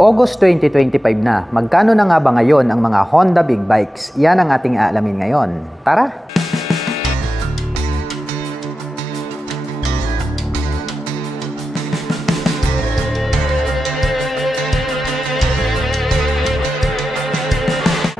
August 2025 na, magkano na nga ba ngayon ang mga Honda Big Bikes? Yan ang ating aalamin ngayon. Tara!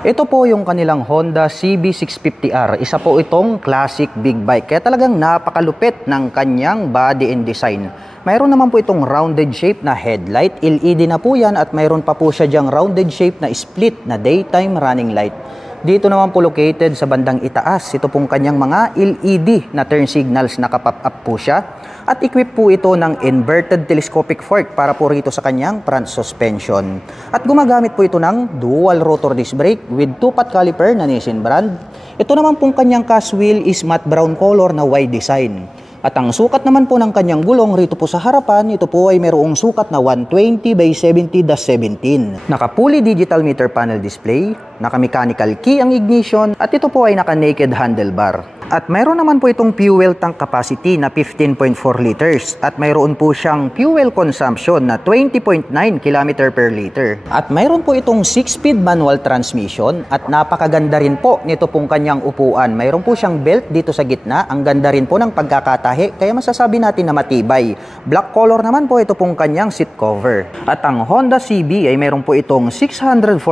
Ito po yung kanilang Honda CB650R. Isa po itong classic big bike. Kaya talagang napakalupit ng kanyang body and design. Mayroon naman po itong rounded shape na headlight. LED na po yan at mayroon pa po siya dyang rounded shape na split na daytime running light. Dito naman po located sa bandang itaas. Ito pong kanyang mga LED na turn signals, naka-pop up po siya. At equip po ito ng inverted telescopic fork para po rito sa kanyang front suspension. At gumagamit po ito ng dual rotor disc brake with 2-pot caliper na Nissin brand. Ito naman pong kanyang cast wheel is matte brown color na Y design. At ang sukat naman po ng kanyang gulong rito po sa harapan, ito po ay mayroong sukat na 120 by 70-17. Naka-fully digital meter panel display, naka-mechanical key ang ignition, at ito po ay naka-naked handlebar. At mayroon naman po itong fuel tank capacity na 15.4 liters at mayroon po siyang fuel consumption na 20.9 km per liter. At mayroon po itong 6-speed manual transmission at napakaganda rin po nito pong kanyang upuan. Mayroon po siyang belt dito sa gitna. Ang ganda rin po ng pagkakatahi kaya masasabi natin na matibay. Black color naman po ito pong kanyang seat cover. At ang Honda CB ay mayroon po itong 649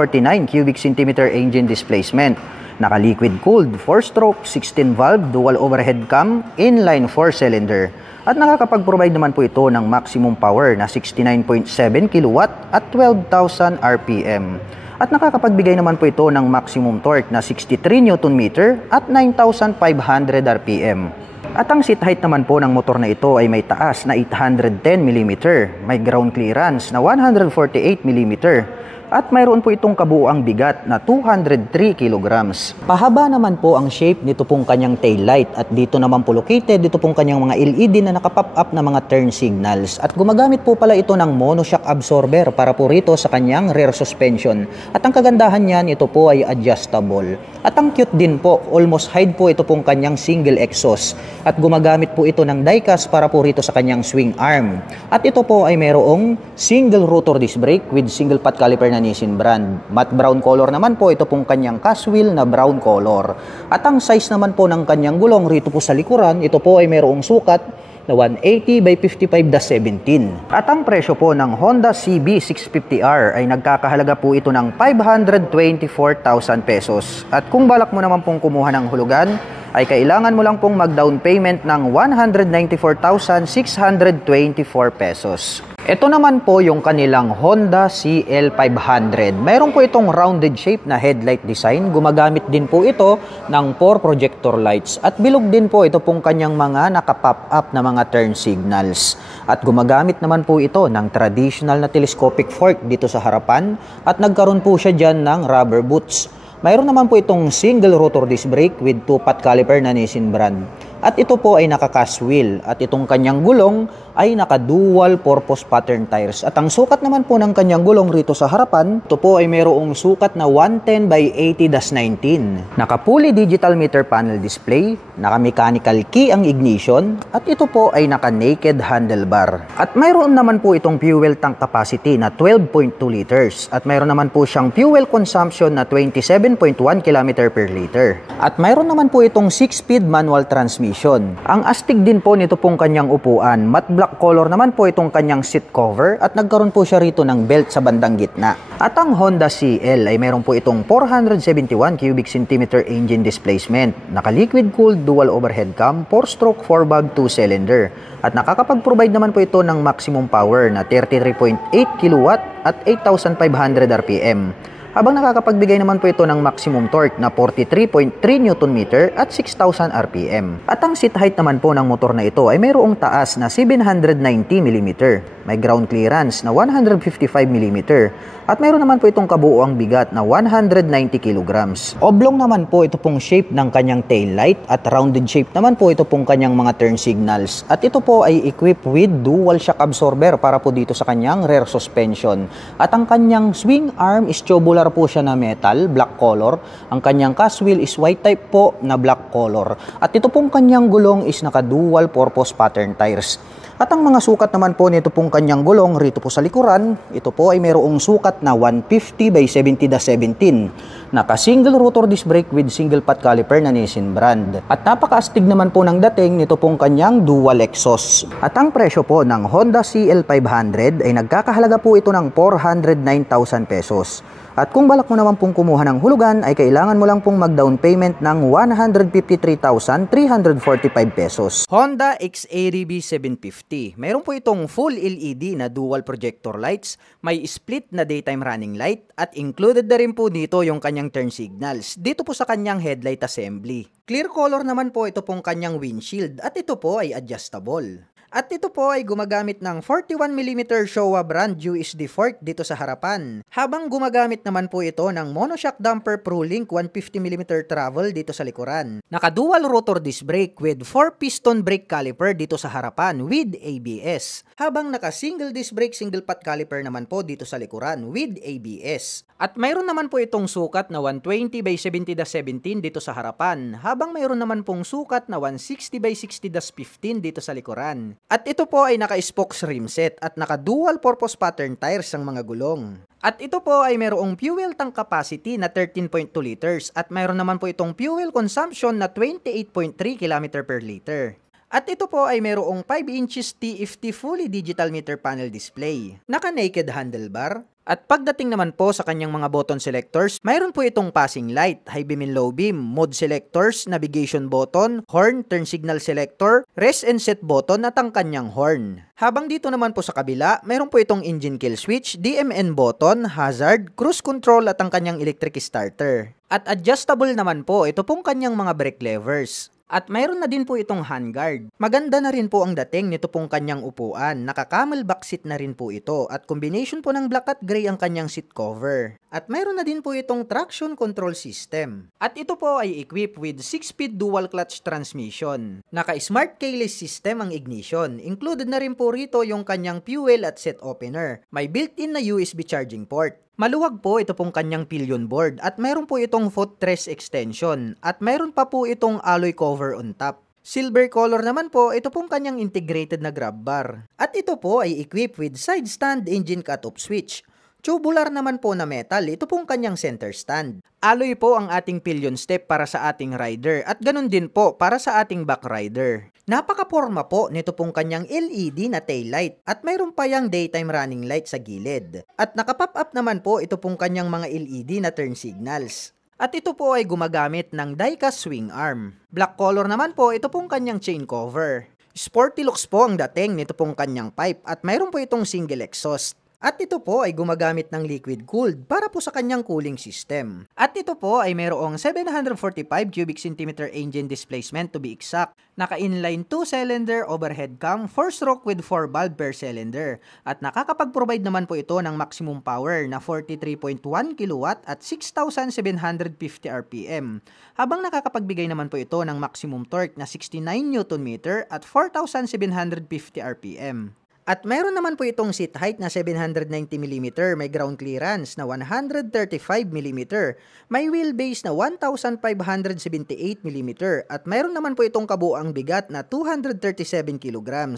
cubic centimeter engine displacement. Naka-liquid cooled, 4-stroke, 16-valve, dual overhead cam, inline 4-cylinder. At nakakapag-provide naman po ito ng maximum power na 69.7 kW at 12,000 RPM. At nakakapagbigay naman po ito ng maximum torque na 63 Nm at 9,500 RPM. At ang seat height naman po ng motor na ito ay may taas na 810 mm, may ground clearance na 148 mm, at mayroon po itong kabuuang bigat na 203 kilograms. Pahaba naman po ang shape nito pong kanyang taillight at dito naman po located dito pong kanyang mga LED na nakapop up na mga turn signals. At gumagamit po pala ito ng monoshock absorber para po rito sa kanyang rear suspension. At ang kagandahan niyan, ito po ay adjustable. At ang cute din po, almost hide po ito pong kanyang single exhaust. At gumagamit po ito ng diecast para po rito sa kanyang swing arm. At ito po ay mayroong single rotor disc brake with single pot caliper na Nissin brand. Matte brown color naman po ito pong kanyang cast wheel na brown color. At ang size naman po ng kanyang gulong rito po sa likuran, ito po ay mayroong sukat na 180 by 55-17. At ang presyo po ng Honda CB650R ay nagkakahalaga po ito ng 524,000 pesos. At kung balak mo naman pong kumuha ng hulugan, ay kailangan mo lang pong mag-down payment ng 194,624 pesos. Ito naman po yung kanilang Honda CL500. Mayroon po itong rounded shape na headlight design. Gumagamit din po ito ng 4 projector lights. At bilog din po ito pong kanyang mga nakapop up na mga turn signals. At gumagamit naman po ito ng traditional na telescopic fork dito sa harapan. At nagkaroon po siya dyan ng rubber boots. Mayroon naman po itong single rotor disc brake with 2-pot caliper na Nissin brand. At ito po ay naka-cast wheel at itong kanyang gulong ay naka-dual purpose pattern tires. At ang sukat naman po ng kanyang gulong rito sa harapan, ito po ay mayroong sukat na 110 by 80-19. Naka-fully digital meter panel display, naka-mechanical key ang ignition, at ito po ay naka-naked handlebar. At mayroon naman po itong fuel tank capacity na 12.2 liters at mayroon naman po siyang fuel consumption na 27.1 km per liter. At mayroon naman po itong 6-speed manual transmission. Ang astig din po nito pong kanyang upuan. Matte black color naman po itong kanyang seat cover at nagkaroon po siya rito ng belt sa bandang gitna. At ang Honda CL ay meron po itong 471 cubic centimeter engine displacement, naka-liquid cooled dual overhead cam, 4-stroke 4-valve 2-cylinder. At nakakapag-provide naman po ito ng maximum power na 33.8 kW at 8,500 RPM. Habang nakakapagbigay naman po ito ng maximum torque na 43.3 Nm at 6,000 RPM. At ang seat height naman po ng motor na ito ay mayroong taas na 790 mm, may ground clearance na 155 mm, at mayroon naman po itong kabuuang bigat na 190 kg. Oblong naman po ito pong shape ng kanyang tail light at rounded shape naman po ito pong kanyang mga turn signals. At ito po ay equipped with dual shock absorber para po dito sa kanyang rear suspension. At ang kanyang swing arm is tubular po siya na metal, black color. Ang kanyang cast wheel is white type po na black color. At ito pong kanyang gulong is naka dual purpose pattern tires. At ang mga sukat naman po nito pong kanyang gulong rito po sa likuran, ito po ay mayroong sukat na 150 by 70/17. Naka single rotor disc brake with single pot caliper na Nissin brand. At napakaastig naman po ng dating nito pong kanyang dual exhaust. At ang presyo po ng Honda CL500 ay nagkakahalaga po ito ng 409,000 pesos. At kung balak mo naman pong kumuha ng hulugan ay kailangan mo lang pong mag-down payment ng 153,345 pesos. Honda XADB 750. Meron po itong full LED na dual projector lights, may split na daytime running light at included na rin po dito yung kanyang turn signals dito po sa kanyang headlight assembly. Clear color naman po ito pong kanyang windshield at ito po ay adjustable. At ito po ay gumagamit ng 41mm Showa brand USD fork dito sa harapan. Habang gumagamit naman po ito ng monoshock damper ProLink 150mm travel dito sa likuran. Naka-dual rotor disc brake with 4-piston brake caliper dito sa harapan with ABS. Habang naka-single disc brake single pot caliper naman po dito sa likuran with ABS. At mayroon naman po itong sukat na 120 by 70/17 dito sa harapan. Habang mayroon naman pong sukat na 160 by 60/15 dito sa likuran. At ito po ay naka-spokes rim set at naka-dual purpose pattern tires ang mga gulong. At ito po ay mayroong fuel tank capacity na 13.2 liters at mayroon naman po itong fuel consumption na 28.3 km per liter. At ito po ay mayroong 5 inches TFT fully digital meter panel display. Naka-naked handlebar. At pagdating naman po sa kanyang mga button selectors, mayroon po itong passing light, high beam and low beam, mode selectors, navigation button, horn, turn signal selector, rest and set button at ang kanyang horn. Habang dito naman po sa kabila, mayroon po itong engine kill switch, DMN button, hazard, cruise control at ang kanyang electric starter. At adjustable naman po ito pong kanyang mga brake levers. At mayroon na din po itong handguard. Maganda na rin po ang dating nito pong kanyang upuan. Naka-camel back seat na rin po ito. At combination po ng black at gray ang kanyang seat cover. At mayroon na din po itong traction control system. At ito po ay equipped with 6-speed dual clutch transmission. Naka-smart keyless system ang ignition. Included na rin po rito yung kanyang fuel at set opener. May built-in na USB charging port. Maluwag po ito pong kanyang pillion board at mayroon po itong footrest extension at mayroon pa po itong alloy cover on top. Silver color naman po ito pong kanyang integrated na grab bar. At ito po ay equipped with side stand engine cut-off switch. Tubular naman po na metal, ito pong kanyang center stand. Alloy po ang ating pillion step para sa ating rider at ganun din po para sa ating back rider. Napaka-porma po nito pong kanyang LED na taillight at mayroon pa yang daytime running light sa gilid. At nakapop up naman po ito pong kanyang mga LED na turn signals. At ito po ay gumagamit ng die-cast swing arm. Black color naman po ito pong kanyang chain cover. Sporty looks po ang dating nito pong kanyang pipe at mayroon po itong single exhaust. At ito po ay gumagamit ng liquid cooled para po sa kanyang cooling system. At ito po ay mayroong 745 cubic centimeter engine displacement to be exact. Naka-inline 2-cylinder overhead cam, 4-stroke with 4 valve per cylinder. At nakakapag-provide naman po ito ng maximum power na 43.1 kW at 6,750 RPM. Habang nakakapagbigay naman po ito ng maximum torque na 69 Nm at 4,750 RPM. At mayroon naman po itong seat height na 790mm, may ground clearance na 135mm, may wheelbase na 1,578mm, at mayroon naman po itong kabuuang bigat na 237 kg.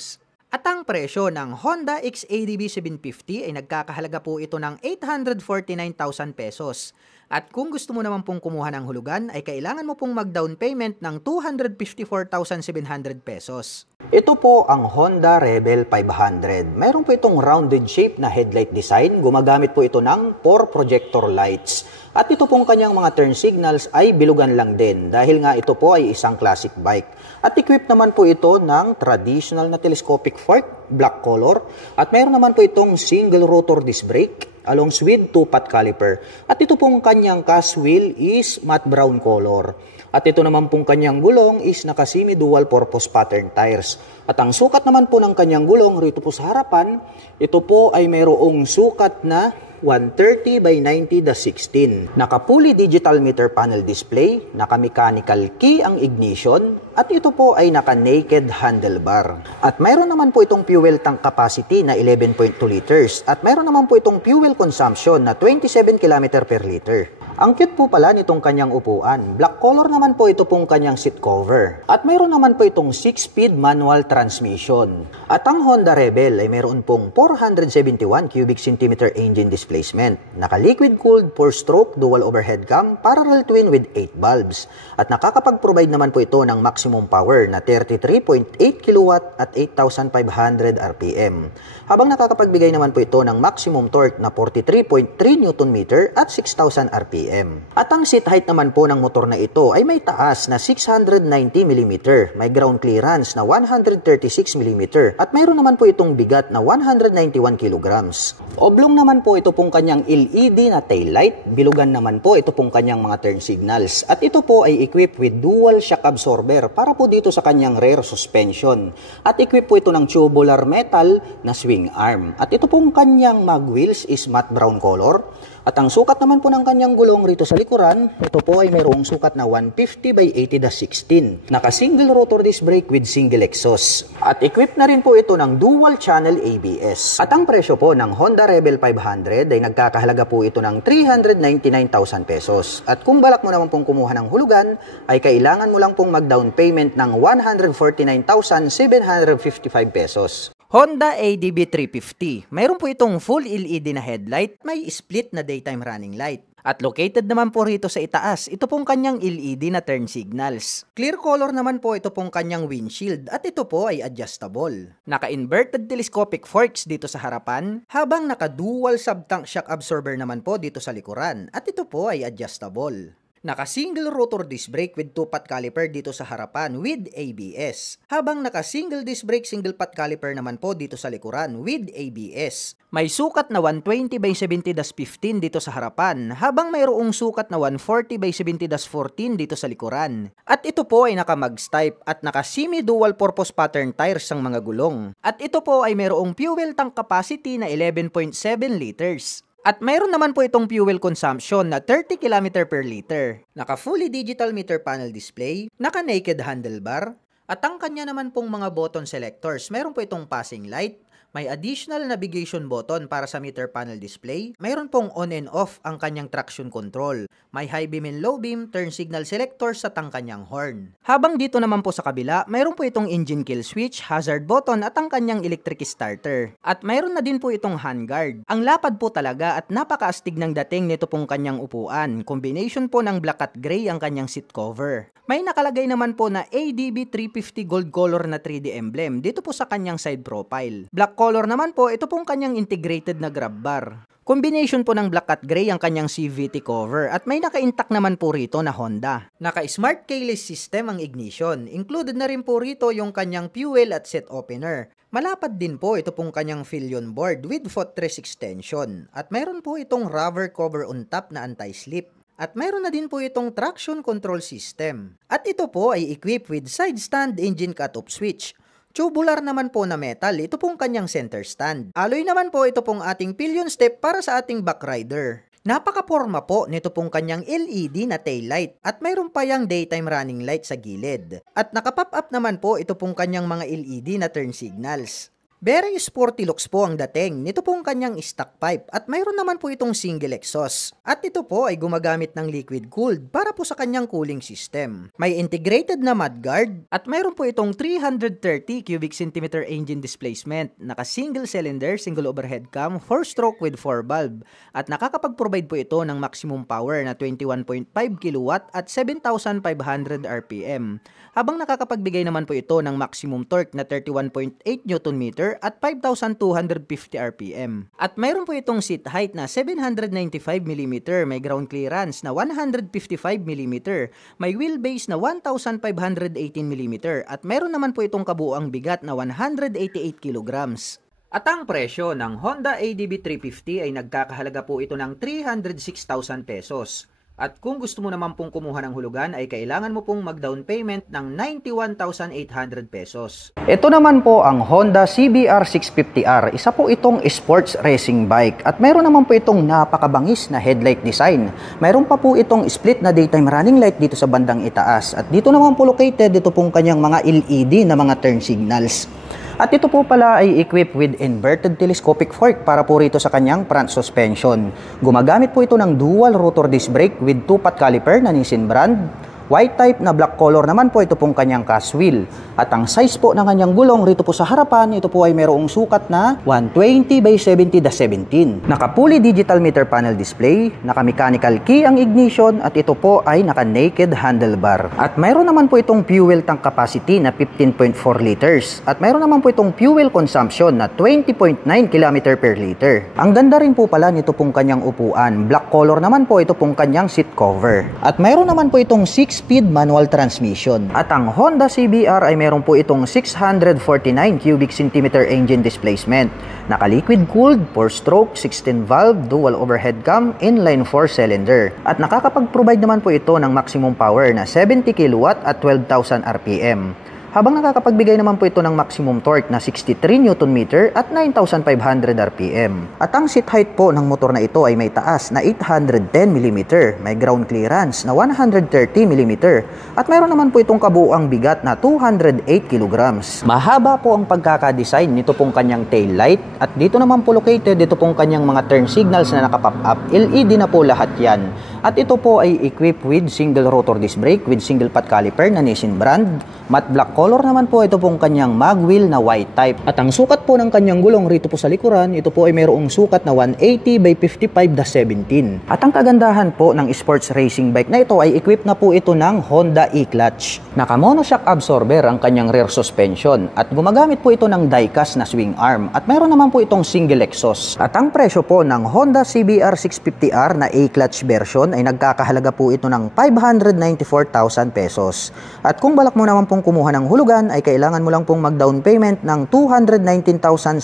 At ang presyo ng Honda XADB 750 ay nagkakahalaga po ito ng 849,000 pesos. At kung gusto mo naman pong kumuha ng hulugan, ay kailangan mo pong mag-down payment ng 254,700 pesos. Ito po ang Honda Rebel 500. Mayroon po itong rounded shape na headlight design. Gumagamit po ito ng 4 projector lights. At ito pong kanyang mga turn signals ay bilugan lang din dahil nga ito po ay isang classic bike. At equipped naman po ito ng traditional na telescopic fork, black color. At mayroon naman po itong single rotor disc brake along with 2-pot caliper. At ito pong kanyang cast wheel is matte brown color. At ito naman pong kanyang gulong is naka-semi dual purpose pattern tires. At ang sukat naman po ng kanyang gulong rito po sa harapan, ito po ay mayroong sukat na 130 by 90/16. Naka-fully digital meter panel display, naka-mechanical key ang ignition, at ito po ay naka-naked handlebar. At mayroon naman po itong fuel tank capacity na 11.2 liters at mayroon naman po itong fuel consumption na 27 km per liter. Ang cute po pala nitong kanyang upuan. Black color naman po ito pong kanyang seat cover. At mayroon naman po itong 6-speed manual transmission. At ang Honda Rebel ay mayroon pong 471 cubic centimeter engine displacement. Naka-liquid cooled 4-stroke dual overhead cam parallel twin with 8 bulbs. At nakakapag-provide naman po ito ng maximum power na 33.8 kW at 8,500 RPM. Habang nakakapagbigay naman po ito ng maximum torque na 43.3 Nm at 6,000 RPM. At ang seat height naman po ng motor na ito ay may taas na 690 mm, may ground clearance na 136 mm at mayroon naman po itong bigat na 191 kg. Oblong naman po ito pong kanyang LED na taillight, bilugan naman po ito pong kanyang mga turn signals at ito po ay equipped with dual shock absorber para po dito sa kanyang rear suspension at equipped po ito ng tubular metal na swing arm at ito pong kanyang mag wheels is matte brown color. At ang sukat naman po ng kanyang gulong rito sa likuran, ito po ay mayroong sukat na 150 by 80-16. Naka-single rotor disc brake with single exhaust. At equipped na rin po ito ng dual channel ABS. At ang presyo po ng Honda Rebel 500 ay nagkakahalaga po ito ng 399,000 pesos. At kung balak mo naman pong kumuha ng hulugan, ay kailangan mo lang pong mag-down payment ng 149,755 pesos. Honda ADB 350. Mayroon po itong full LED na headlight, may split na daytime running light. At located naman po rito sa itaas, ito pong kanyang LED na turn signals. Clear color naman po ito pong kanyang windshield at ito po ay adjustable. Naka-inverted telescopic forks dito sa harapan, habang naka-dual sub-tank shock absorber naman po dito sa likuran at ito po ay adjustable. Naka-single rotor disc brake with 2-pot caliper dito sa harapan with ABS. Habang naka-single disc brake, single pot caliper naman po dito sa likuran with ABS. May sukat na 120 by 70-15 dito sa harapan, habang mayroong sukat na 140 by 70-14 dito sa likuran. At ito po ay naka-mags type at naka-semi dual purpose pattern tires ang mga gulong. At ito po ay mayroong fuel tank capacity na 11.7 liters. At mayroon naman po itong fuel consumption na 30 km per liter. Naka-fully digital meter panel display, naka-naked handlebar, at ang kanya naman pong mga button selectors, mayroon po itong passing light, may additional navigation button para sa meter panel display, mayroon pong on and off ang kanyang traction control, may high beam and low beam turn signal selectors at ang kanyang horn. Habang dito naman po sa kabila, mayroon po itong engine kill switch, hazard button at ang kanyang electric starter. At mayroon na din po itong handguard. Ang lapad po talaga at napakaastig ng dating nito pong kanyang upuan. Combination po ng black at gray ang kanyang seat cover. May nakalagay naman po na ADB 350 gold color na 3D emblem dito po sa kanyang side profile. Black color naman po, ito pong kanyang integrated na grab bar. Combination po ng black at gray ang kanyang CVT cover at may naka-intact naman po rito na Honda. Naka-smart keyless system ang ignition. Included na rin po rito yung kanyang fuel at set opener. Malapad din po ito pong kanyang Philion board with footrest extension. At mayroon po itong rubber cover on top na anti-slip. At mayroon na din po itong traction control system. At ito po ay equipped with side stand engine cut-off switch. Tubular naman po na metal, ito pong kanyang center stand. Alloy naman po ito pong ating pillion step para sa ating back rider. Napaka-porma po nito pong kanyang LED na taillight at mayroon pa yang daytime running light sa gilid. At nakapop up naman po ito pong kanyang mga LED na turn signals. Very sporty looks po ang dating nito pong kanyang stock pipe at mayroon naman po itong single exhaust. At ito po ay gumagamit ng liquid cooled para po sa kanyang cooling system. May integrated na mudguard at mayroon po itong 330 cubic centimeter engine displacement, naka single cylinder, single overhead cam, 4-stroke with 4 valve at nakakapag-provide po ito ng maximum power na 21.5 kW at 7,500 RPM. Habang nakakapagbigay naman po ito ng maximum torque na 31.8 Nm at 5,250 RPM. At mayroon po itong seat height na 795 mm, may ground clearance na 155 mm, may wheelbase na 1,518 mm at mayroon naman po itong kabuuang bigat na 188 kg. At ang presyo ng Honda ADB 350 ay nagkakahalaga po ito ng 306,000 pesos. At kung gusto mo naman pong kumuha ng hulugan ay kailangan mo pong mag-down payment ng 91,800 pesos. Ito naman po ang Honda CBR 650R. Isa po itong sports racing bike. At meron naman po itong napakabangis na headlight design. Meron pa po itong split na daytime running light dito sa bandang itaas. At dito naman po located ito pong kanyang mga LED na mga turn signals. At ito po pala ay equipped with inverted telescopic fork para po rito sa kanyang front suspension. Gumagamit po ito ng dual rotor disc brake with 2-pot caliper na Nissin brand. White type na black color naman po ito pong kanyang cast wheel. At ang size po ng kanyang gulong rito po sa harapan, ito po ay mayroong sukat na 120 by 70/17. Naka-fully digital meter panel display, naka-mechanical key ang ignition at ito po ay naka-naked handlebar. At mayroon naman po itong fuel tank capacity na 15.4 liters. At mayroon naman po itong fuel consumption na 20.9 km per liter. Ang ganda rin po pala nito pong kanyang upuan. Black color naman po ito pong kanyang seat cover. At mayroon naman po itong 6-speed manual transmission. At ang Honda CBR ay meron po itong 649 cubic centimeter engine displacement. Naka-liquid cooled, 4-stroke, 16-valve, dual overhead cam, inline 4-cylinder. At nakakapag-provide naman po ito ng maximum power na 70 kW at 12,000 RPM. Habang nakakapagbigay naman po ito ng maximum torque na 63 Nm at 9,500 RPM. At ang seat height po ng motor na ito ay may taas na 810 mm, may ground clearance na 130 mm, at mayroon naman po itong kabuuang bigat na 208 kg. Mahaba po ang pagkakadesign nito pong kanyang tail light, at dito naman po located dito pong kanyang mga turn signals na nakapop up. LED na po lahat yan. At ito po ay equipped with single rotor disc brake with single pot caliper na Nissin brand. Matte black color naman po ito pong kanyang mag wheel na white type. At ang sukat po ng kanyang gulong rito po sa likuran, ito po ay mayroong sukat na 180 by 55/17. At ang kagandahan po ng sports racing bike na ito ay equipped na po ito ng Honda e-clutch. Naka-monoshock absorber ang kanyang rear suspension at gumagamit po ito ng die-cast na swing arm, at mayroon naman po itong single exhaust. At ang presyo po ng Honda CBR 650R na e-clutch version ay nagkakahalaga po ito ng 594,000 pesos. At kung balak mo naman pong kumuha ng hulugan, ay kailangan mo lang pong mag-down payment ng 219,750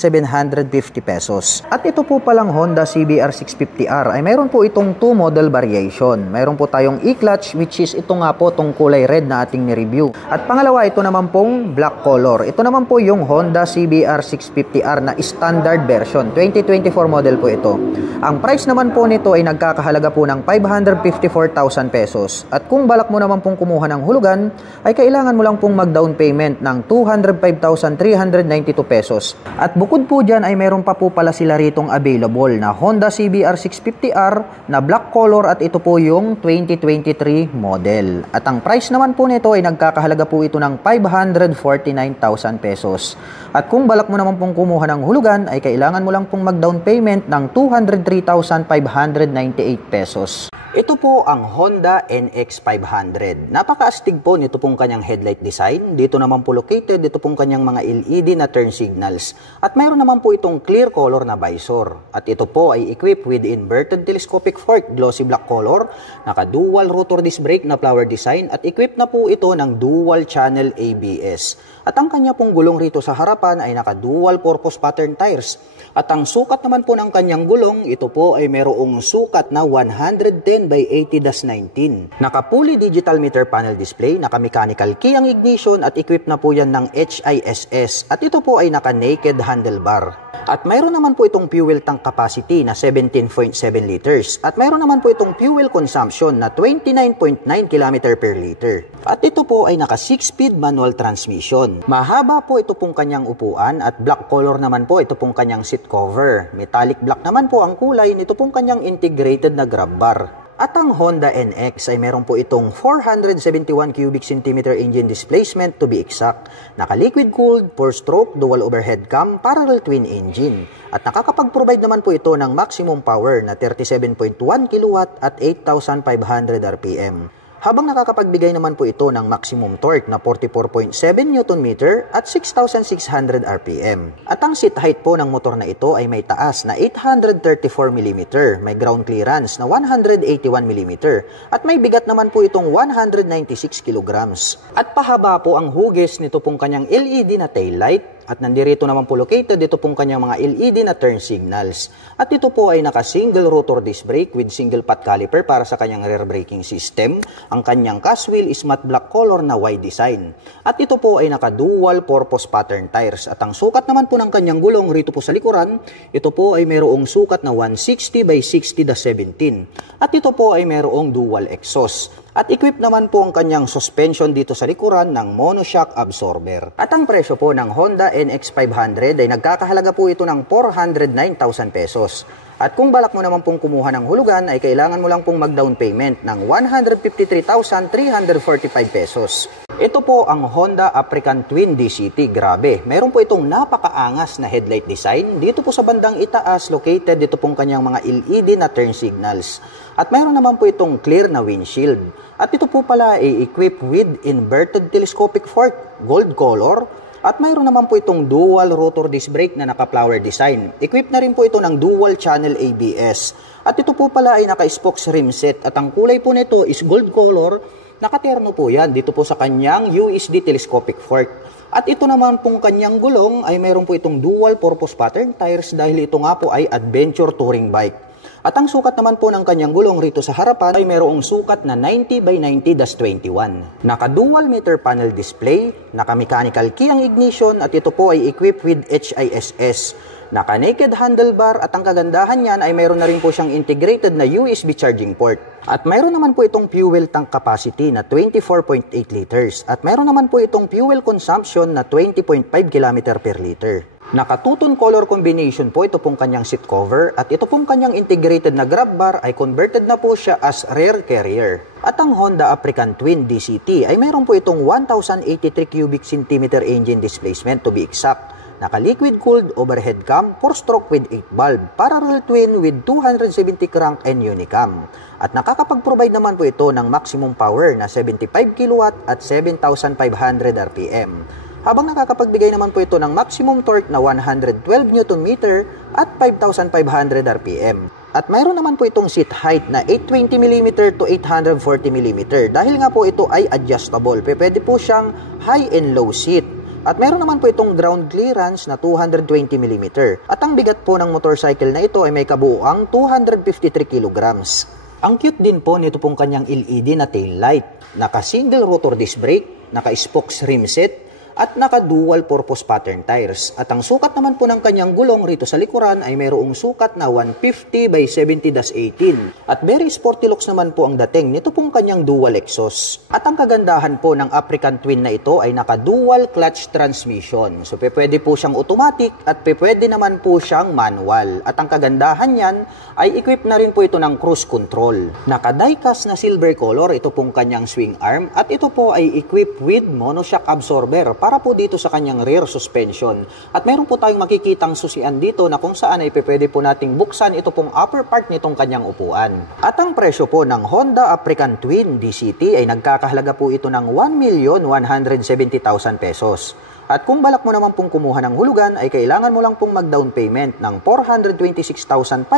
pesos. At ito po palang Honda CBR 650R ay mayroon po itong 2 model variation. Mayroon po tayong e-clutch, which is ito nga po itong kulay red na ating ni-review. At pangalawa, ito naman pong black color. Ito naman po yung Honda CBR 650R na standard version. 2024 model po ito. Ang price naman po nito ay nagkakahalaga po ng 554,000 pesos. At kung balak mo naman pong kumuha ng hulugan, ay kailangan mo lang pong mag-down payment ng 205,392 pesos. At bukod po dyan ay meron pa po pala sila ritong available na Honda CBR 650R na black color, at ito po yung 2023 model. At ang price naman po nito ay nagkakahalaga po ito ng 549,000 pesos. At kung balak mo naman pong kumuha ng hulugan, ay kailangan mo lang pong mag-down payment ng 203,598 pesos. Ito po ang Honda NX500. Napakaastig po nito pong kanyang headlight design. Dito naman po located dito pong kanyang mga LED na turn signals. At mayroon naman po itong clear color na visor. At ito po ay equipped with inverted telescopic fork, glossy black color, naka-dual rotor disc brake na flower design, at equipped na po ito ng dual channel ABS. At ang kanya pong gulong rito sa harapan ay naka-dual purpose pattern tires. At ang sukat naman po ng kanyang gulong, ito po ay mayroong sukat na 110 by 80/19. Naka-fully digital meter panel display, naka-mechanical key ang ignition, at equipped na po yan ng HISS. At ito po ay naka-naked handlebar. At mayroon naman po itong fuel tank capacity na 17.7 liters. At mayroon naman po itong fuel consumption na 29.9 km per liter. At ito po ay naka 6-speed manual transmission. Mahaba po ito pong kanyang upuan, at black color naman po ito pong kanyang seat cover. Metallic black naman po ang kulay nito pong kanyang integrated na grab bar. At ang Honda NX ay meron po itong 471 cubic centimeter engine displacement to be exact. Naka-liquid cooled, 4-stroke, dual overhead cam, parallel twin engine. At nakakapag-provide naman po ito ng maximum power na 37.1 kW at 8,500 RPM. Habang nakakapagbigay naman po ito ng maximum torque na 44.7 Nm at 6,600 RPM. At ang seat height po ng motor na ito ay may taas na 834 mm, may ground clearance na 181 mm, at may bigat naman po itong 196 kg. At pahaba po ang hugis nito pong kanyang LED na tail light. At nandirito naman po located dito pong kanyang mga LED na turn signals. At ito po ay naka-single rotor disc brake with single pot caliper para sa kanyang rear braking system. Ang kanyang cast wheel is matte black color na wide design. At ito po ay naka-dual purpose pattern tires. At ang sukat naman po ng kanyang gulong rito po sa likuran, ito po ay mayroong sukat na 160 by 60/17. At ito po ay mayroong dual exhaust. At equip naman po ang kanyang suspension dito sa likuran ng monoshock absorber. At ang presyo po ng Honda NX500 ay nagkakahalaga po ito ng 409,000 pesos. At kung balak mo naman pong kumuha ng hulugan ay kailangan mo lang pong mag-down payment ng 153,345 pesos. Ito po ang Honda African Twin DCT. Grabe, meron po itong napakaangas na headlight design. Dito po sa bandang itaas, located dito pong kanyang mga LED na turn signals. At mayroon naman po itong clear na windshield. At ito po pala ay equipped with inverted telescopic fork, gold color. At mayroon naman po itong dual rotor disc brake na naka-flower design. Equipped na rin po ito ng dual channel ABS. At ito po pala ay naka-spokes rim set. At ang kulay po nito is gold color. Nakaterno po yan dito po sa kanyang USD telescopic fork. At ito naman pong kanyang gulong ay mayroon po itong dual purpose pattern tires dahil ito nga po ay adventure touring bike. At ang sukat naman po ng kanyang gulong rito sa harapan ay mayroong sukat na 90 by 90-21. Naka-dual meter panel display, naka-mechanical key ang ignition at ito po ay equipped with HISS. Naka-naked handlebar at ang kagandahan niyan ay mayroon na rin po siyang integrated na USB charging port. At mayroon naman po itong fuel tank capacity na 24.8 liters. At mayroon naman po itong fuel consumption na 20.5 km per liter. Naka-two-tone color combination po ito pong kanyang seat cover at ito pong kanyang integrated na grab bar ay converted na po siya as rear carrier. At ang Honda African Twin DCT ay mayroon po itong 1,083 cubic centimeter engine displacement to be exact. Naka-liquid cooled overhead cam, 4-stroke with 8 valve, parallel twin with 270 crank and unicam. At nakakapag-provide naman po ito ng maximum power na 75 kW at 7,500 RPM. Habang nakakapagbigay naman po ito ng maximum torque na 112 Nm at 5,500 RPM. At mayroon naman po itong seat height na 820mm to 840mm dahil nga po ito ay adjustable. Pwede po siyang high and low seat. At mayroon naman po itong ground clearance na 220mm. At ang bigat po ng motorcycle na ito ay may kabuuang 253 kg. Ang cute din po nito pong kanyang LED na tail light. Naka-single rotor disc brake, naka-spokes rim set, at naka-dual purpose pattern tires. At ang sukat naman po ng kanyang gulong rito sa likuran ay mayroong sukat na 150 by 70-18. At very sporty looks naman po ang dating nito pong kanyang dual exhaust. At ang kagandahan po ng African Twin na ito ay naka-dual clutch transmission. So pwede po siyang automatic at pwede naman po siyang manual. At ang kagandahan niyan ay equipped na rin po ito ng cruise control. Naka-diecast na silver color ito pong kanyang swing arm at ito po ay equipped with monoshock absorber para po dito sa kanyang rear suspension. At meron po tayong makikitang susian dito na kung saan ay pwede po nating buksan ito pong upper part nitong kanyang upuan. At ang presyo po ng Honda African Twin DCT ay nagkakahalaga po ito ng 1,170,000 pesos. At kung balak mo naman pong kumuha ng hulugan ay kailangan mo lang pong mag-down payment ng 426,505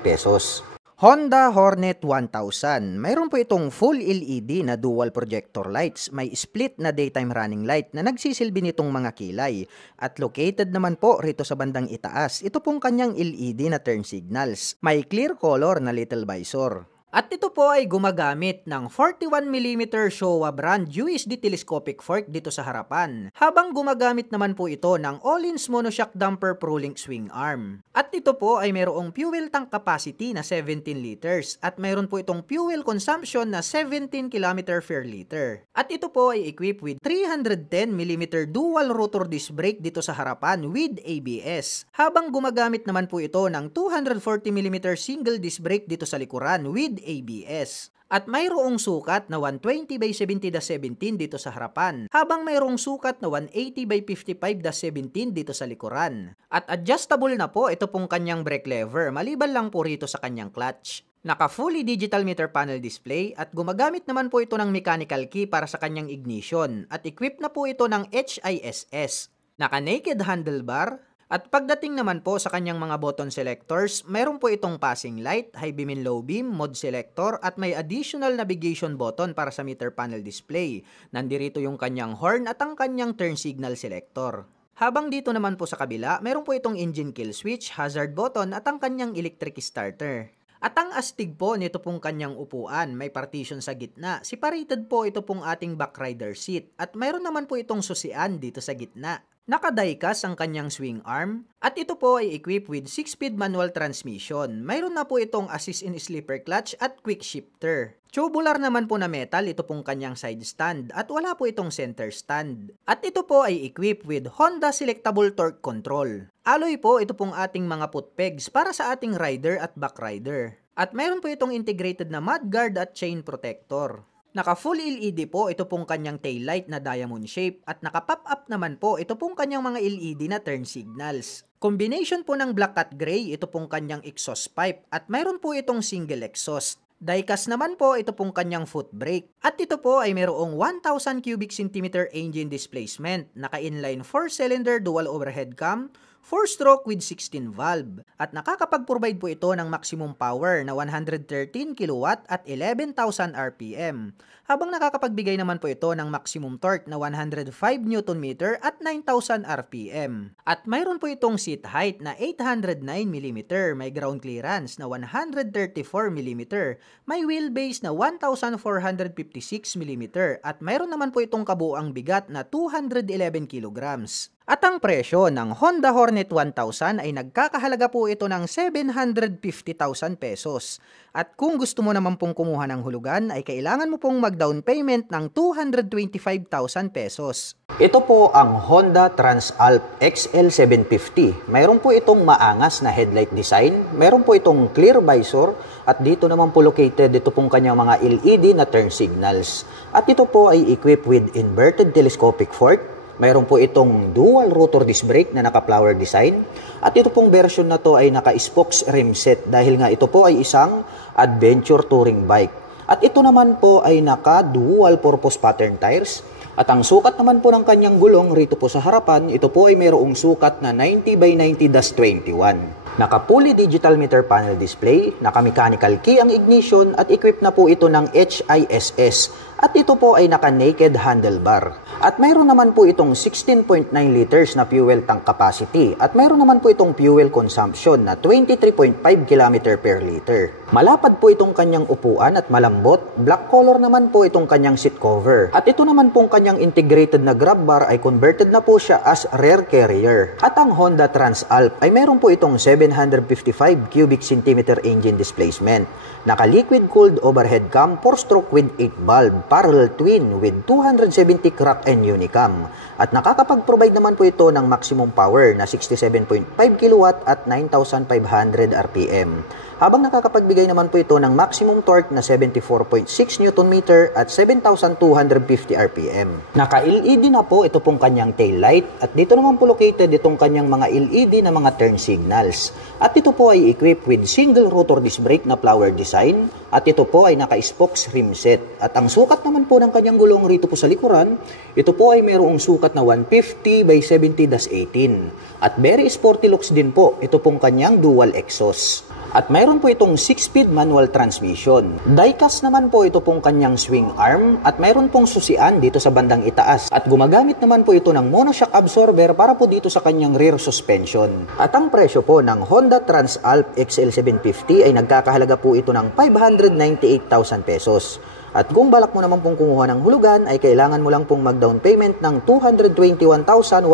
pesos. Honda Hornet 1000. Mayroon po itong full LED na dual projector lights. May split na daytime running light na nagsisilbi nitong mga kilay. At located naman po rito sa bandang itaas, ito pong kanyang LED na turn signals. May clear color na little visor. At ito po ay gumagamit ng 41mm Showa brand USD telescopic fork dito sa harapan. Habang gumagamit naman po ito ng Öhlins monoshock damper ProLink swing arm. At ito po ay mayroong fuel tank capacity na 17 liters at mayroon po itong fuel consumption na 17 km per liter. At ito po ay equipped with 310mm dual rotor disc brake dito sa harapan with ABS. Habang gumagamit naman po ito ng 240mm single disc brake dito sa likuran with ABS. At mayroong sukat na 120 by 70-17 dito sa harapan, habang mayroong sukat na 180 by 55-17 dito sa likuran. At adjustable na po ito pong kanyang brake lever, maliban lang po rito sa kanyang clutch. Naka-fully digital meter panel display at gumagamit naman po ito ng mechanical key para sa kanyang ignition at equipped na po ito ng HISS. Naka-naked handlebar. At pagdating naman po sa kanyang mga button selectors, mayroon po itong passing light, high beam and low beam, mode selector, at may additional navigation button para sa meter panel display. Nandirito yung kanyang horn at ang kanyang turn signal selector. Habang dito naman po sa kabila, mayroon po itong engine kill switch, hazard button, at ang kanyang electric starter. At ang astig po nito pong kanyang upuan, may partition sa gitna. Separated po ito pong ating back rider seat at mayroon naman po itong susian dito sa gitna. Naka-diecast ang kanyang swing arm at ito po ay equipped with 6-speed manual transmission. Mayroon na po itong assist in sleeper clutch at quick shifter. Tubular naman po na metal ito pong kanyang side stand at wala po itong center stand. At ito po ay equipped with Honda Selectable Torque Control. Alloy po ito pong ating mga foot pegs para sa ating rider at back rider. At mayroon po itong integrated na mudguard at chain protector. Naka full LED po ito pong kanyang taillight na diamond shape at naka pop up naman po ito pong kanyang mga LED na turn signals. Combination po ng black at gray ito pong kanyang exhaust pipe at mayroon po itong single exhaust. Diecast naman po ito pong kanyang foot brake. At ito po ay mayroong 1,000 cubic centimeter engine displacement, naka-inline 4-cylinder dual overhead cam, 4-stroke with 16 valve. At nakakapag-provide po ito ng maximum power na 113 kW at 11,000 RPM. Habang nakakapagbigay naman po ito ng maximum torque na 105 Nm at 9,000 RPM. At mayroon po itong seat height na 809 mm, may ground clearance na 134 mm, may wheelbase na 1,456 mm at mayroon naman po itong kabuuang bigat na 211 kilograms. At ang presyo ng Honda Hornet 1000 ay nagkakahalaga po ito ng 750,000 pesos. At kung gusto mo naman pong kumuha ng hulugan ay kailangan mo pong mag-down payment ng 225,000 pesos. Ito po ang Honda Transalp XL750. Mayroon po itong maangas na headlight design, mayroon po itong clear visor, at dito naman po located ito pong kanyang mga LED na turn signals. At ito po ay equipped with inverted telescopic fork. Mayroon po itong dual rotor disc brake na naka-flower design. At ito pong version na to ay naka-spokes rim set dahil nga ito po ay isang adventure touring bike. At ito naman po ay naka-dual purpose pattern tires. At ang sukat naman po ng kanyang gulong rito po sa harapan, ito po ay mayroong sukat na 90 by 90-21. Naka-fully digital meter panel display, naka-mechanical key ang ignition at equipped na po ito ng HISS. At ito po ay naka-naked handlebar. At mayroon naman po itong 16.9 liters na fuel tank capacity. At mayroon naman po itong fuel consumption na 23.5 km per liter. Malapad po itong kanyang upuan at malambot. Black color naman po itong kanyang seat cover. At ito naman pong kanyang integrated na grab bar ay converted na po siya as rear carrier. At ang Honda Transalp ay mayroon po itong 755 cubic centimeter engine displacement. Naka-liquid cooled overhead cam 4-stroke with 8 valve, parallel twin with 270 crack and unicam. At nakakapag-provide naman po ito ng maximum power na 67.5 kW at 9,500 RPM. Habang nakakapagbigay naman po ito ng maximum torque na 74.6 Nm at 7,250 RPM. Naka-LED na po ito pong kanyang taillight at dito naman po located itong kanyang mga LED na mga turn signals. At ito po ay equipped with single rotor disc brake na flower design at ito po ay naka-spokes rim set. At ang sukat naman po ng kanyang gulong rito po sa likuran, ito po ay mayroong sukat na 150 by 70-18. At very sporty looks din po ito pong kanyang dual exhaust. At mayroon po itong 6-speed manual transmission. Diecast naman po ito pong kanyang swing arm at mayroon pong susian dito sa bandang itaas. At gumagamit naman po ito ng monoshock absorber para po dito sa kanyang rear suspension. At ang presyo po ng Honda Transalp XL750 ay nagkakahalaga po ito ng 598,000 pesos. At kung balak mo naman pong kumuha ng hulugan ay kailangan mo lang pong mag-down payment ng 221,186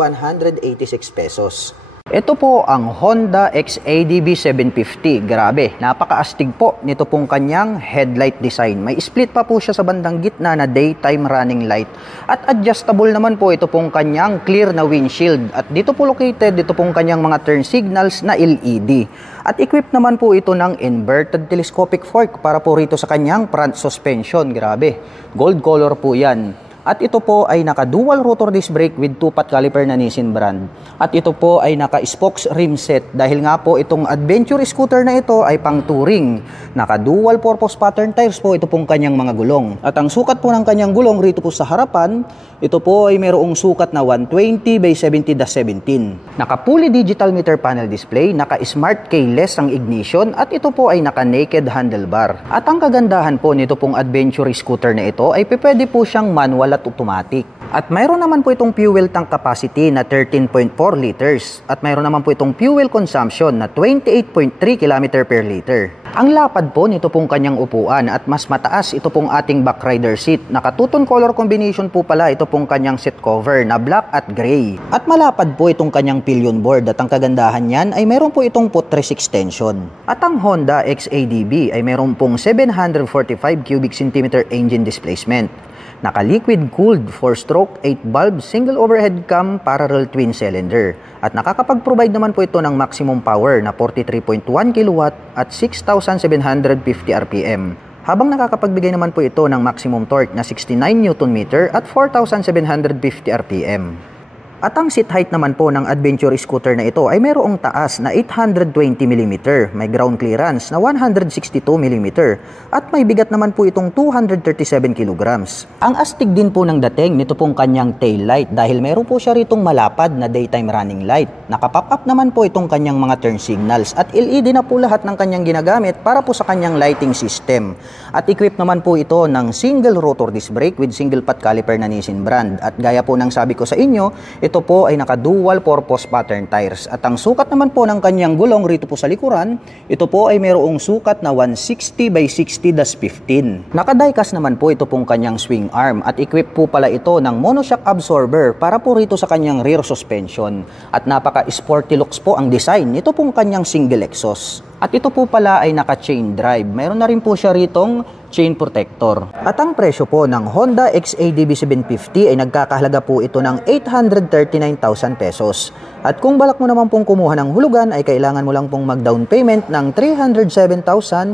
pesos. Ito po ang Honda XADV 750. Grabe, napakaastig po nito pong kanyang headlight design. May split pa po siya sa bandang gitna na daytime running light. At adjustable naman po ito pong kanyang clear na windshield. At dito po located ito pong kanyang mga turn signals na LED. At equipped naman po ito ng inverted telescopic fork para po rito sa kanyang front suspension. Grabe, gold color po yan. At ito po ay naka-dual rotor disc brake with 2-pot caliper na Nissin brand. At ito po ay naka-spokes rim set dahil nga po itong adventure scooter na ito ay pang touring. Naka-dual purpose pattern tires po ito pong kanyang mga gulong. At ang sukat po ng kanyang gulong rito po sa harapan, ito po ay mayroong sukat na 120 by 70-17. Naka-fully digital meter panel display, naka-smart keyless ang ignition at ito po ay naka-naked handlebar. At ang kagandahan po nito pong adventure scooter na ito ay pwede po siyang manual at automatic. At mayroon naman po itong fuel tank capacity na 13.4 liters. At mayroon naman po itong fuel consumption na 28.3 km per liter. Ang lapad po nito pong kanyang upuan at mas mataas ito pong ating backrider seat. Naka-two-tone color combination po pala ito pong kanyang seat cover na black at gray. At malapad po itong kanyang pillion board at ang kagandahan niyan ay mayroon po itong footrest extension. At ang Honda XADB ay mayroon pong 745 cubic centimeter engine displacement. Naka-liquid cooled 4-stroke 8-valve single overhead cam parallel twin cylinder at nakakapag-provide naman po ito ng maximum power na 43.1 kW at 6,750 RPM. Habang nakakapagbigay naman po ito ng maximum torque na 69 Nm at 4,750 RPM. At ang seat height naman po ng adventure scooter na ito ay mayroong taas na 820 mm, may ground clearance na 162 mm, at may bigat naman po itong 237 kg. Ang astig din po ng dating nito pong kanyang tail light dahil mayroon po siya ritong malapad na daytime running light. Naka-pop up naman po itong kanyang mga turn signals at LED na po lahat ng kanyang ginagamit para po sa kanyang lighting system. At equipped naman po ito ng single rotor disc brake with single pot caliper na Nissin brand. At gaya po ng sabi ko sa inyo, ito po ay naka-dual purpose pattern tires. At ang sukat naman po ng kanyang gulong rito po sa likuran, ito po ay mayroong sukat na 160 by 60-15. Naka-diecast naman po ito pong kanyang swing arm at equipped po pala ito ng monoshock absorber para po rito sa kanyang rear suspension. At napaka-sporty looks po ang design nito pong kanyang single exhaust. At ito po pala ay naka-chain drive. Mayroon na rin po siya ritong chain protector. At ang presyo po ng Honda XADB 750 ay nagkakahalaga po ito ng 839,000 pesos. At kung balak mo naman pong kumuha ng hulugan ay kailangan mo lang pong mag-down payment ng 307,692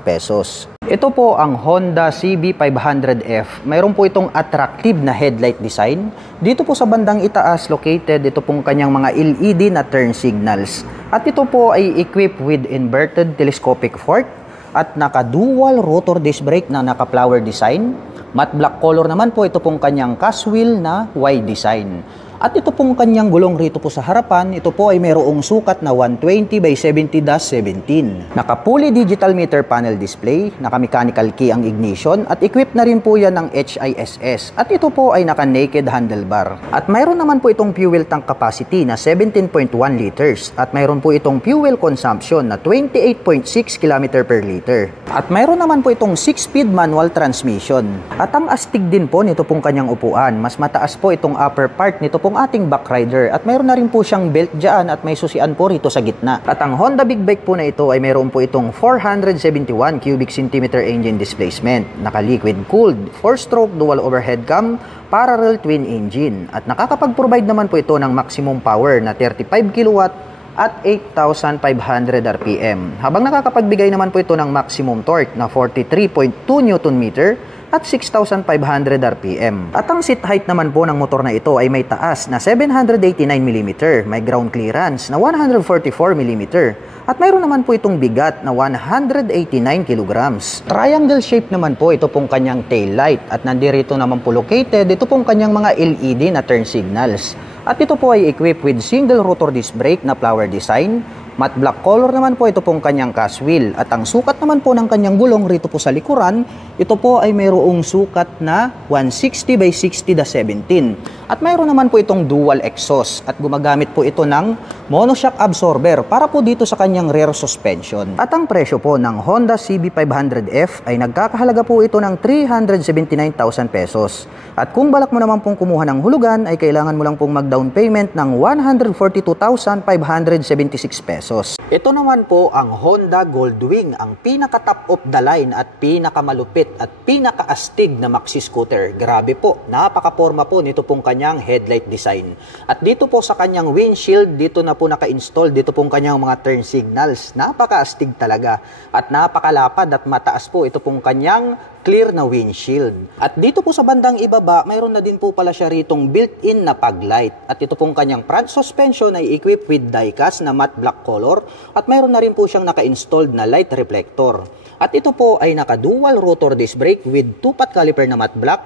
pesos. Ito po ang Honda CB500F. Mayroon po itong attractive na headlight design. Dito po sa bandang itaas located ito pong kanyang mga LED na turn signals. At ito po ay equipped with inverted telescopic fork at naka-dual rotor disc brake na naka-flower design. Matte black color naman po ito pong kanyang cast wheel na Y design. At ito pong kanyang gulong rito po sa harapan, ito po ay mayroong sukat na 120 by 70-17. Naka-fully digital meter panel display, naka-mechanical key ang ignition, at equipped na rin po yan ng HISS. At ito po ay naka-naked handlebar. At mayroon naman po itong fuel tank capacity na 17.1 liters. At mayroon po itong fuel consumption na 28.6 km per liter. At mayroon naman po itong 6-speed manual transmission. At ang astig din po nito pong kanyang upuan, mas mataas po itong upper part nito pong ating backrider at mayroon na rin po siyang belt dyan at may susian po rito sa gitna. At ang Honda Big Bike po na ito ay mayroon po itong 471 cubic centimeter engine displacement, naka-liquid cooled, 4-stroke dual overhead cam, parallel twin engine at nakakapag-provide naman po ito ng maximum power na 35 kW at 8,500 RPM. Habang nakakapagbigay naman po ito ng maximum torque na 43.2 Nm at 6,500 RPM. At ang seat height naman po ng motor na ito ay may taas na 789 mm, may ground clearance na 144 mm, at mayroon naman po itong bigat na 189 kg. Triangle shape naman po ito pong kanyang tail light at nandirito naman po located ito pong kanyang mga LED na turn signals. At ito po ay equipped with single rotor disc brake na flower design. Matte black color naman po ito pong kanyang cast wheel. At ang sukat naman po ng kanyang gulong rito po sa likuran, ito po ay mayroong sukat na 160 by 60-17. At mayroon naman po itong dual exhaust at gumagamit po ito ng monoshock absorber para po dito sa kanyang rear suspension. At ang presyo po ng Honda CB500F ay nagkakahalaga po ito ng 379,000 pesos. At kung balak mo naman pong kumuha ng hulugan ay kailangan mo lang pong mag-down payment ng 142,576 pesos. Ito naman po ang Honda Goldwing, ang pinaka-top of the line at pinakamalupit at pinaka-astig na maxi scooter. Grabe po, napaka-forma po nito pong kanyang headlight design. At dito po sa kanyang windshield, dito na po naka-install dito pong kanyang mga turn signals. Napaka-astig talaga at napakalapad at mataas po ito pong kanyang clear na windshield. At dito po sa bandang ibaba, mayroon na din po pala siya ritong built-in na fog light. At ito pong kanyang front suspension ay equipped with diecast na matte black color at mayroon na rin po siyang naka-installed na light reflector. At ito po ay naka-dual rotor disc brake with 2-pot caliper na matte black.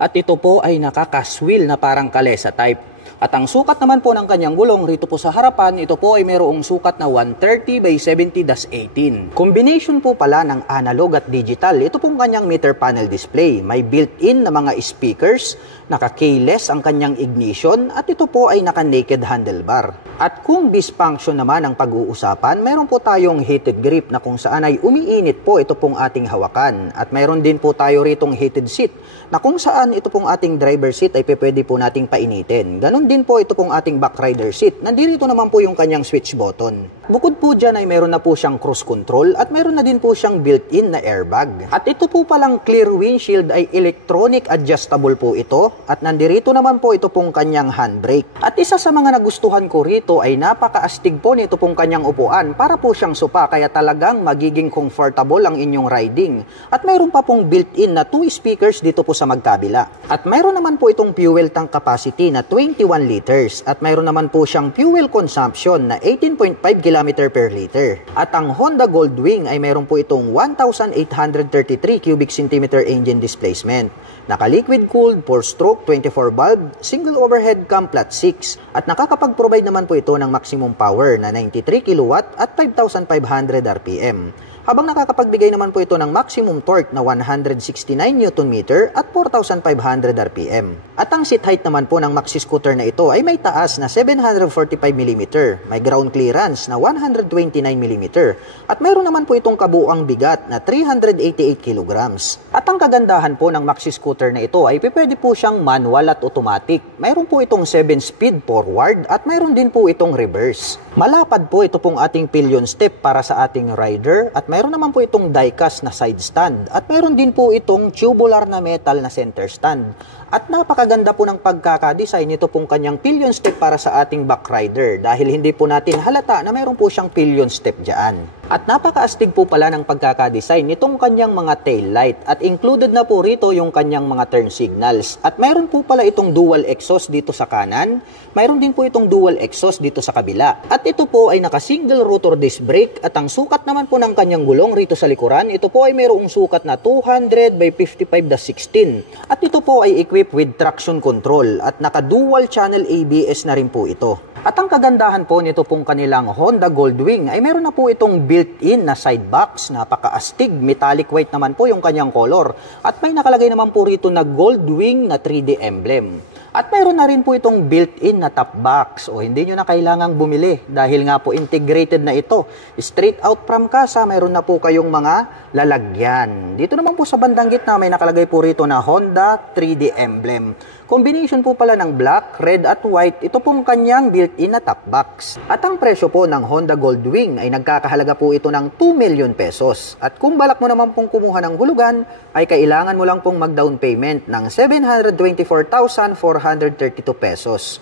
At ito po ay naka-cast wheel na parang kalesa type. At ang sukat naman po ng kanyang gulong rito po sa harapan, ito po ay mayroong sukat na 130 by 70-18. Combination po pala ng analog at digital. Ito pong kanyang meter panel display. May built-in na mga speakers, naka-keyless ang kanyang ignition, at ito po ay naka-naked handlebar. At kung dysfunction naman ang pag-uusapan, meron po tayong heated grip na kung saan ay umiinit po ito pong ating hawakan. At meron din po tayo ritong heated seat na kung saan ito pong ating driver seat ay pwede po nating painitin. Ganon din po ito pong ating back rider seat. Nandito naman po yung kanyang switch button. Bukod po dyan ay meron na po siyang cruise control at meron na din po siyang built-in na airbag. At ito po palang clear windshield ay electronic adjustable po ito at nandito naman po ito pong kanyang handbrake. At isa sa mga nagustuhan ko rito ay napakaastig po nito pong kanyang upuan para po siyang sopa kaya talagang magiging comfortable ang inyong riding. At meron pa pong built-in na 2 speakers dito po sa magkabila. At meron naman po itong fuel tank capacity na 21 liters at mayroon naman po siyang fuel consumption na 18.5 km per liter. At ang Honda Goldwing ay mayroon po itong 1,833 cubic centimeter engine displacement. Naka-liquid cooled, 4-stroke, 24 valve, single overhead cam flat 6 at nakakapag-provide naman po ito ng maximum power na 93 kW at 5,500 RPM. Habang nakakapagbigay naman po ito ng maximum torque na 169 Nm at 4,500 RPM. At ang seat height naman po ng maxi scooter na ito ay may taas na 745 mm, may ground clearance na 129 mm, at mayroon naman po itong kabuuang bigat na 388 kg. At ang kagandahan po ng maxi scooter na ito ay pwede po siyang manual at automatic. Mayroon po itong 7-speed forward at mayroon din po itong reverse. Malapad po ito pong ating pillion step para sa ating rider at mayroon naman po itong die-cast na side stand at mayroon din po itong tubular na metal na center stand. At napakaganda po ng pagkakadesign nito pong kanyang pillion step para sa ating back rider dahil hindi po natin halata na mayroon po siyang pillion step dyan. At napakaastig po pala ng pagkakadesign nitong kanyang mga tail light at included na po rito yung kanyang mga turn signals. At mayroon po pala itong dual exhaust dito sa kanan, mayroon din po itong dual exhaust dito sa kabila. At ito po ay naka-single rotor disc brake at ang sukat naman po ng kanyang gulong rito sa likuran, ito po ay mayroong sukat na 200 by 55-16. At ito po ay equipped with traction control at naka-dual channel ABS na rin po ito. At ang kagandahan po nito pong kanilang Honda Goldwing ay meron na po itong built-in na side box, napaka-astig, metallic white naman po yung kanyang color. At may nakalagay naman po rito na Goldwing na 3D emblem. At mayroon na rin po itong built-in na top box o hindi nyo na kailangang bumili dahil nga po integrated na ito. Straight out from kasa, mayroon na po kayong mga lalagyan. Dito naman po sa bandang gitna may nakalagay po rito na Honda 3D emblem. Combination po pala ng black, red at white, ito pong kanyang built-in na top box. At ang presyo po ng Honda Goldwing ay nagkakahalaga po ito ng 2 million pesos. At kung balak mo naman pong kumuha ng hulugan, ay kailangan mo lang pong mag-down payment ng 724,432 pesos.